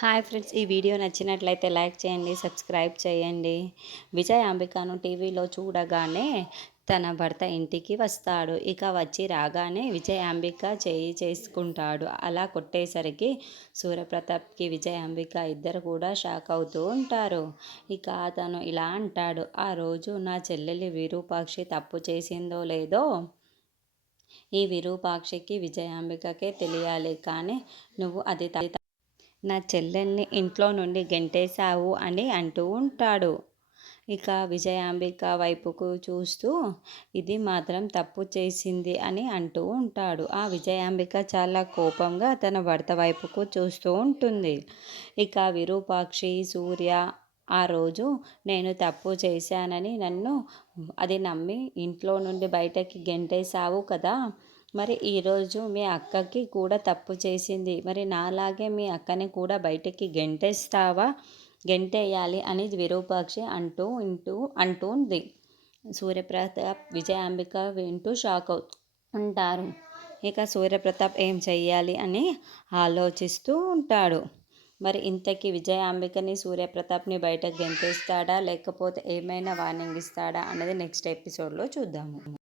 Hi friends, ఈ video నచ్చినట్లయితే like చేయండి, సబ్స్క్రైబ్ చేయండి. విజయ్ అంబికను టీవీలో చూడగానే తన భర్త ఇంటికి వస్తాడు. ఇక వచ్చి రాగానే విజయ్ అంబిక చేయి చేసుకుంటాడు. అలా కొట్టేసరికి సూర్యప్రతాప్కి విజయ్ అంబిక ఇద్దరు కూడా షాక్ అవుతూ ఉంటారు. ఇక అతను ఇలా అంటాడు, ఆ రోజు నా చెల్లెలి విరూపాక్షి తప్పు చేసిందో లేదో ఈ విరూపాక్షికి విజయాంబికకే తెలియాలి, కానీ నువ్వు అది నా చెల్లెల్ని ఇంట్లో నుండి గెంటేశావు అని అంటూ ఉంటాడు. ఇక విజయాంబిక వైపుకు చూస్తూ ఇది మాత్రం తప్పు చేసింది అని అంటూ ఉంటాడు. ఆ విజయాంబిక చాలా కోపంగా తన భర్త వైపుకు చూస్తూ ఉంటుంది. ఇక విరూపాక్షి, సూర్య ఆ రోజు నేను తప్పు చేశానని నన్ను అది నమ్మి ఇంట్లో నుండి బయటకి గెంటేశావు కదా, మరి ఈరోజు మీ అక్కకి కూడా తప్పు చేసింది, మరి నాలాగే మీ అక్కని కూడా బయటికి గెంటేస్తావా, గెంటేయాలి అని విరూపాక్షి అంటుంది. సూర్యప్రతాప్, విజయాంబిక వింటూ షాక్ ఉంటారు. ఇక సూర్యప్రతాప్ ఏం చెయ్యాలి అని ఆలోచిస్తూ ఉంటాడు. మరి ఇంతకీ విజయాంబికని సూర్యప్రతాప్ని బయటకు గెంటేస్తాడా, లేకపోతే ఏమైనా వార్నింగ్ ఇస్తాడా అన్నది నెక్స్ట్ ఎపిసోడ్లో చూద్దాము.